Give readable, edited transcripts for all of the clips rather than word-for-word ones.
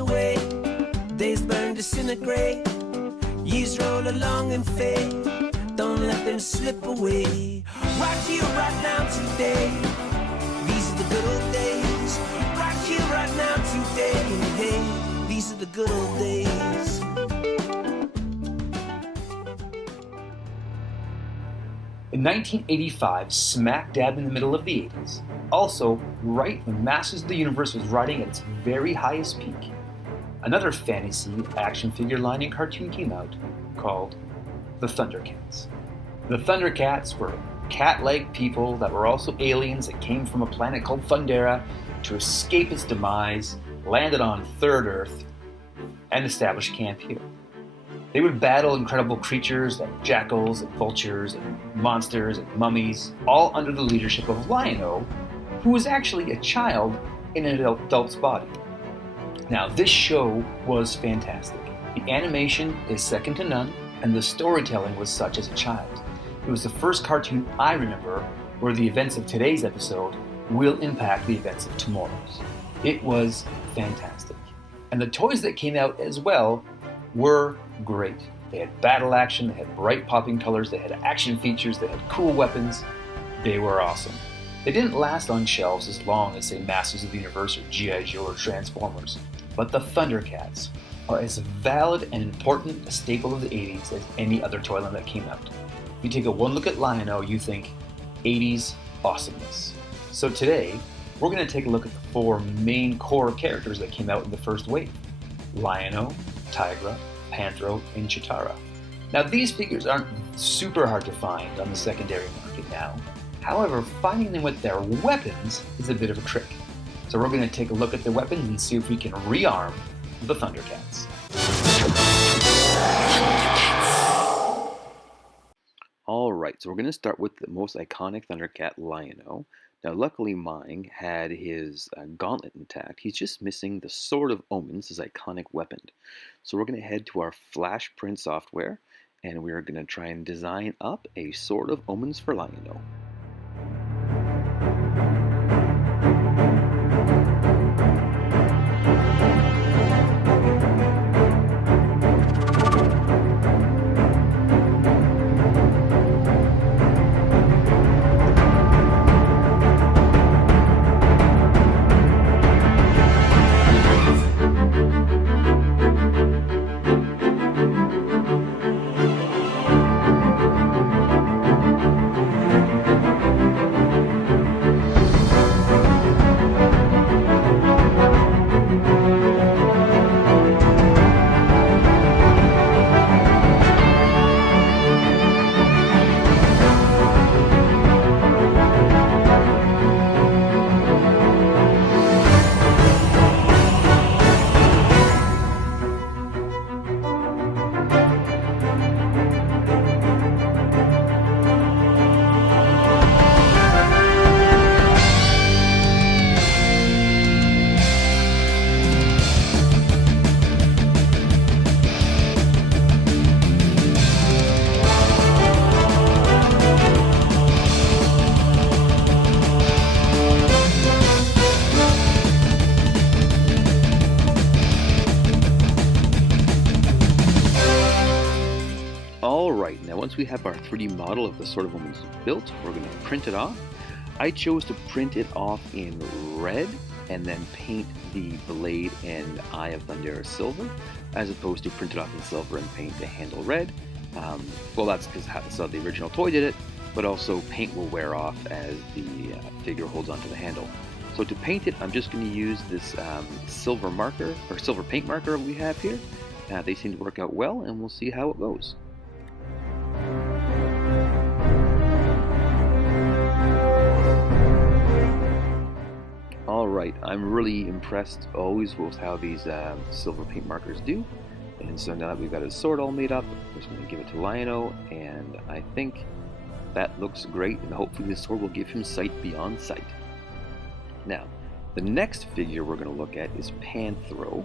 away, days burn, disintegrate, years roll along and fade. Don't let them slip away. Right here, right now, today. These are the good old days. Right here, right now, today. Hey, these are the good old days. In 1985, smack dab in the middle of the 80s, also right when Masters of the Universe was riding at its very highest peak, another fantasy action figure line and cartoon came out called the Thundercats. The Thundercats were cat-like people that were also aliens that came from a planet called Thundera to escape its demise, landed on Third Earth, and established camp here. They would battle incredible creatures like jackals and vultures and monsters and mummies, all under the leadership of Lion-O, who was actually a child in an adult's body. Now, this show was fantastic. The animation is second to none, and the storytelling was such as a child. It was the first cartoon I remember where the events of today's episode will impact the events of tomorrow's. It was fantastic. And the toys that came out as well were great. They had battle action, they had bright popping colors, they had action features, they had cool weapons. They were awesome. They didn't last on shelves as long as, say, Masters of the Universe or G.I. Joe or Transformers, but the Thundercats are as valid and important a staple of the 80s as any other toy line that came out. If you take a one look at Lion-O, you think 80s awesomeness. So today, we're going to take a look at the four main core characters that came out in the first wave: Lion-O, Tygra, Panthro, and Cheetara. Now, these figures aren't super hard to find on the secondary market now. However, finding them with their weapons is a bit of a trick. So we're going to take a look at the weapons and see if we can rearm the Thundercats. Alright, so we're going to start with the most iconic Thundercat, Lion-O. Now, luckily mine had his gauntlet intact. He's just missing the Sword of Omens, his iconic weapon. So we're going to head to our Flash print software, and we're going to try and design up a Sword of Omens for Lion-O. Alright, now once we have our 3D model of the Sword of Omens built, we're going to print it off. I chose to print it off in red and then paint the blade and eye of Thundera silver, as opposed to print it off in silver and paint the handle red. Well, that's because that's how the original toy did it, but also paint will wear off as the figure holds onto the handle. So to paint it, I'm just going to use this silver marker, or silver paint marker we have here. They seem to work out well, and we'll see how it goes. Alright, I'm really impressed always with how these silver paint markers do. And so now that we've got his sword all made up, I'm just going to give it to Lion-O, and I think that looks great, and hopefully this sword will give him sight beyond sight. Now, the next figure we're going to look at is Panthro,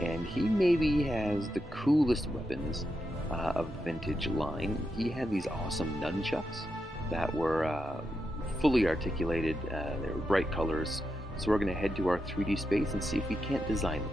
and he maybe has the coolest weapons of vintage line. He had these awesome nunchucks that were fully articulated, they were bright colors, so we're going to head to our 3D space and see if we can't design them.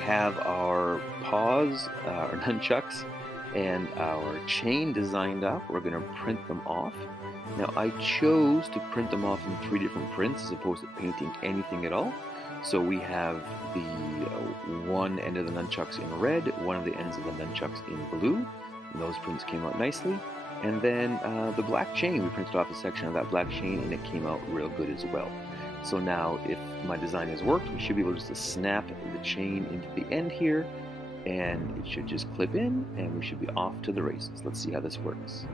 have our paws, our nunchucks, and our chain designed up. We're going to print them off. Now I chose to print them off in 3 different prints as opposed to painting anything at all. So we have the one end of the nunchucks in red, one of the ends of the nunchucks in blue, and those prints came out nicely. And then the black chain, we printed off a section of that black chain and it came out real good as well. So now if my design has worked, we should be able just to snap the chain into the end here, and it should just clip in and we should be off to the races. Let's see how this works.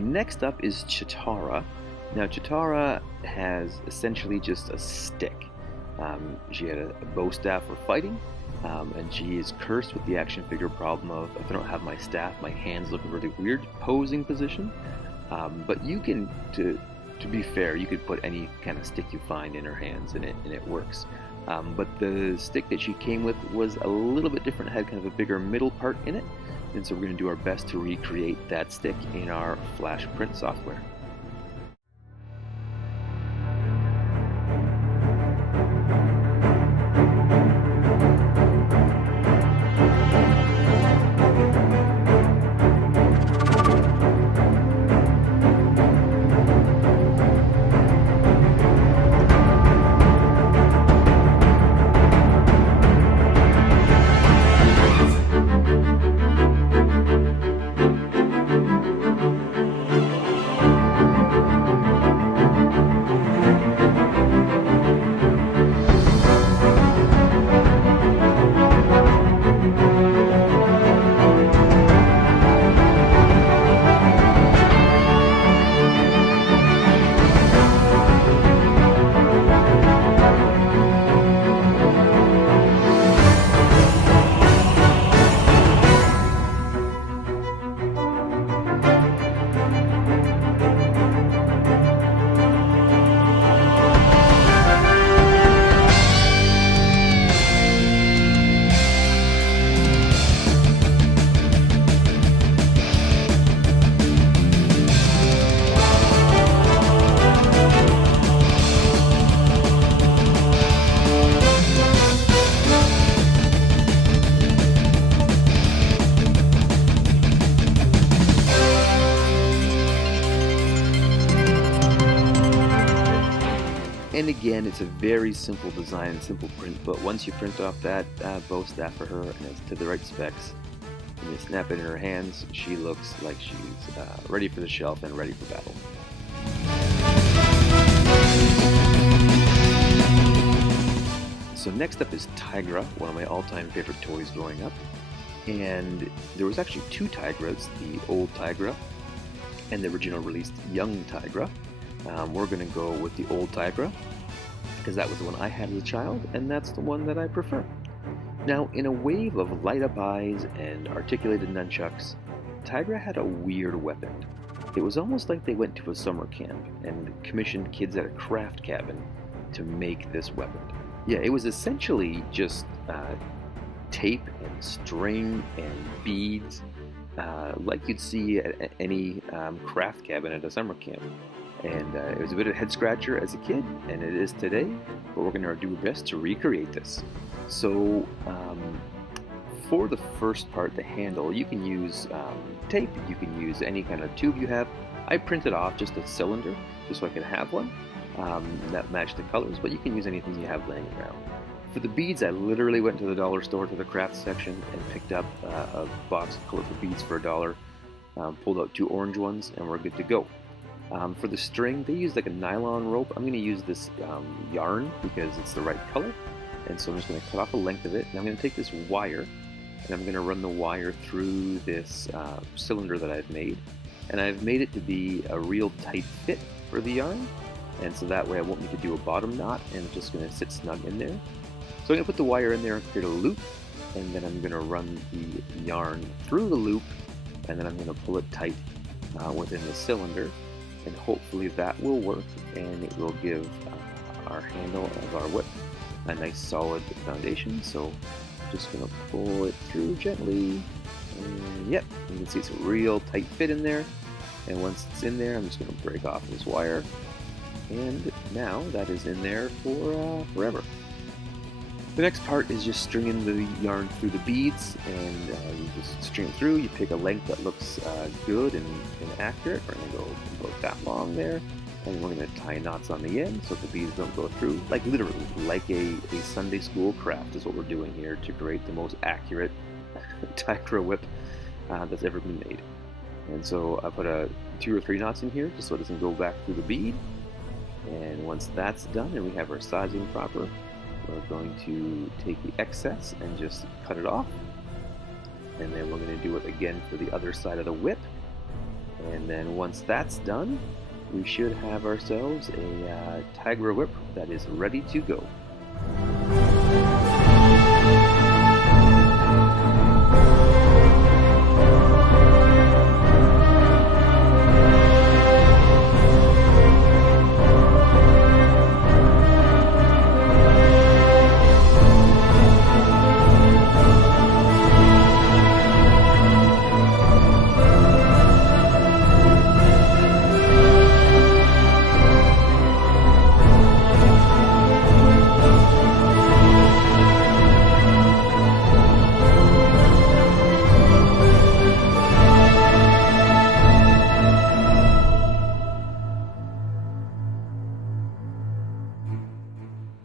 Next up is Cheetara. Now Cheetara has essentially just a stick. She had a bow staff for fighting, and she is cursed with the action figure problem of, if I don't have my staff, my hands look really weird posing position. But you can, to be fair, you could put any kind of stick you find in her hands and it works. But the stick that she came with was a little bit different, it had kind of a bigger middle part in it. And so we're going to do our best to recreate that stick in our Flash print software. And again, it's a very simple design and simple print, but once you print off that bow staff for her and it's to the right specs, and you snap it in her hands, she looks like she's ready for the shelf and ready for battle. So next up is Tygra, one of my all-time favorite toys growing up. And there was actually 2 Tygras, the old Tygra and the original released young Tygra. We're going to go with the old Tygra because that was the one I had as a child, and that's the one that I prefer. Now, in a wave of light-up eyes and articulated nunchucks, Tygra had a weird weapon. It was almost like they went to a summer camp and commissioned kids at a craft cabin to make this weapon. Yeah, it was essentially just tape and string and beads, like you'd see at any craft cabin at a summer camp. And it was a bit of a head scratcher as a kid, and it is today, but we're going to do our best to recreate this. So for the first part, the handle, you can use tape, you can use any kind of tube you have. I printed off just a cylinder just so I could have one that matched the colors, but you can use anything you have laying around. For the beads, I literally went to the dollar store to the craft section and picked up a box of colorful beads for $1, pulled out 2 orange ones, and we're good to go. For the string, they use like a nylon rope. I'm going to use this yarn because it's the right color. And so I'm just going to cut off a length of it. And I'm going to take this wire and I'm going to run the wire through this cylinder that I've made. And I've made it to be a real tight fit for the yarn, and so that way I won't need to do a bottom knot, and it's just going to sit snug in there. So I'm going to put the wire in there and create a loop, and then I'm going to run the yarn through the loop, and then I'm going to pull it tight within the cylinder, and hopefully that will work, and it will give our handle of our whip a nice solid foundation. So I'm just going to pull it through gently, and yep, you can see it's a real tight fit in there. And once it's in there, I'm just going to break off this wire, and now that is in there for forever. The next part is just stringing the yarn through the beads, and you just string it through. You pick a length that looks good and accurate. We're going to go about that long there, and we're going to tie knots on the end so the beads don't go through. Like literally, like a Sunday school craft is what we're doing here to create the most accurate Tygra whip that's ever been made. And so I put 2 or 3 knots in here just so it doesn't go back through the bead. And once that's done and we have our sizing proper, we're going to take the excess and just cut it off. And then we're going to do it again for the other side of the whip. And then once that's done, we should have ourselves a Tygra whip that is ready to go.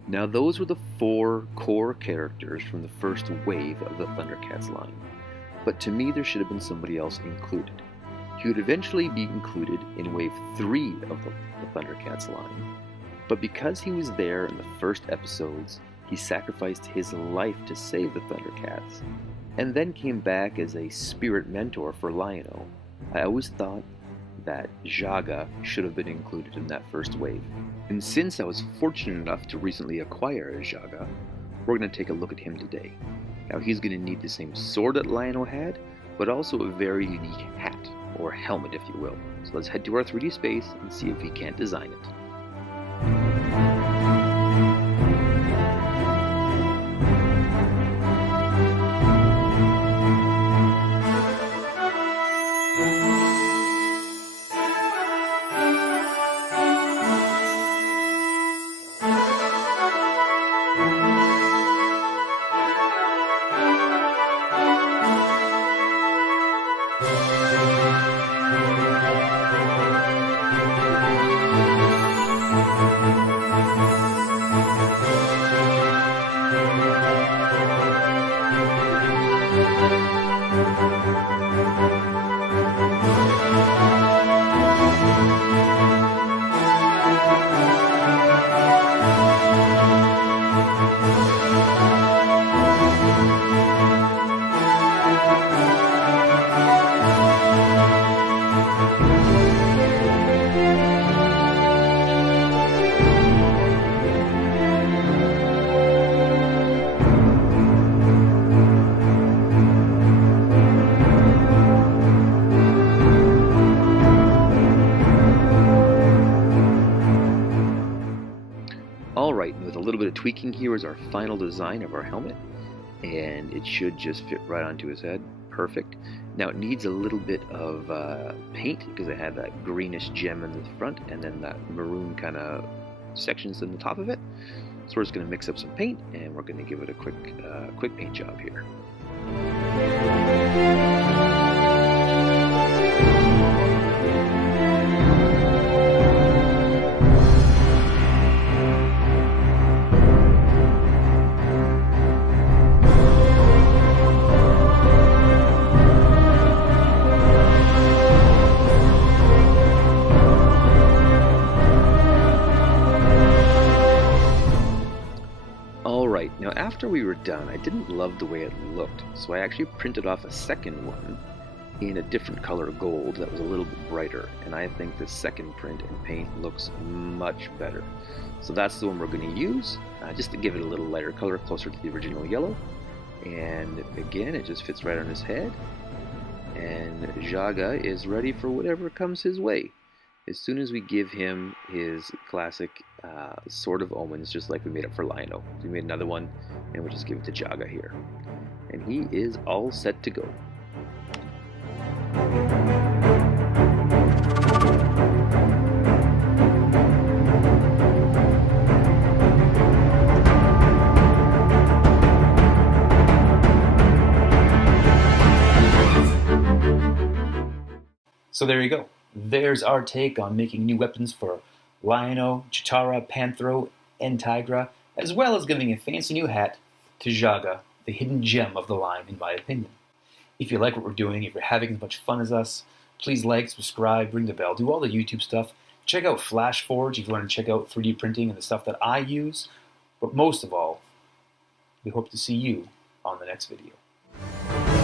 Now those were the 4 core characters from the first wave of the Thundercats line, but to me there should have been somebody else included. He would eventually be included in wave 3 of the Thundercats line, but because he was there in the first episodes, he sacrificed his life to save the Thundercats, and then came back as a spirit mentor for Lion-O. I always thought that Jaga should have been included in that first wave. And since I was fortunate enough to recently acquire a Jaga, we're going to take a look at him today. Now he's going to need the same sword that Lion-O had, but also a very unique hat, or helmet if you will. So let's head to our 3D space and see if we can't design it. Alright, with a little bit of tweaking here is our final design of our helmet, and it should just fit right onto his head. Perfect. Now it needs a little bit of paint because it had that greenish gem in the front and then that maroon kind of sections in the top of it. So we're just going to mix up some paint and we're going to give it a quick paint job here. Alright, Now after we were done, I didn't love the way it looked, so I actually printed off a second one in a different color gold that was a little bit brighter, and I think the second print and paint looks much better. So that's the one we're going to use, just to give it a little lighter color, closer to the original yellow. And again, it just fits right on his head. And Jaga is ready for whatever comes his way. As soon as we give him his classic Sword of Omens, just like we made up for Lionel. We made another one, and we'll just give it to Jaga here. And he is all set to go. So there you go. There's our take on making new weapons for Lionel, Cheetara, Panthro, and Tygra, as well as giving a fancy new hat to Jaga, the hidden gem of the line, in my opinion. If you like what we're doing, if you're having as much fun as us, please like, subscribe, ring the bell, do all the YouTube stuff. Check out FlashForge if you want to check out 3D printing and the stuff that I use. But most of all, we hope to see you on the next video.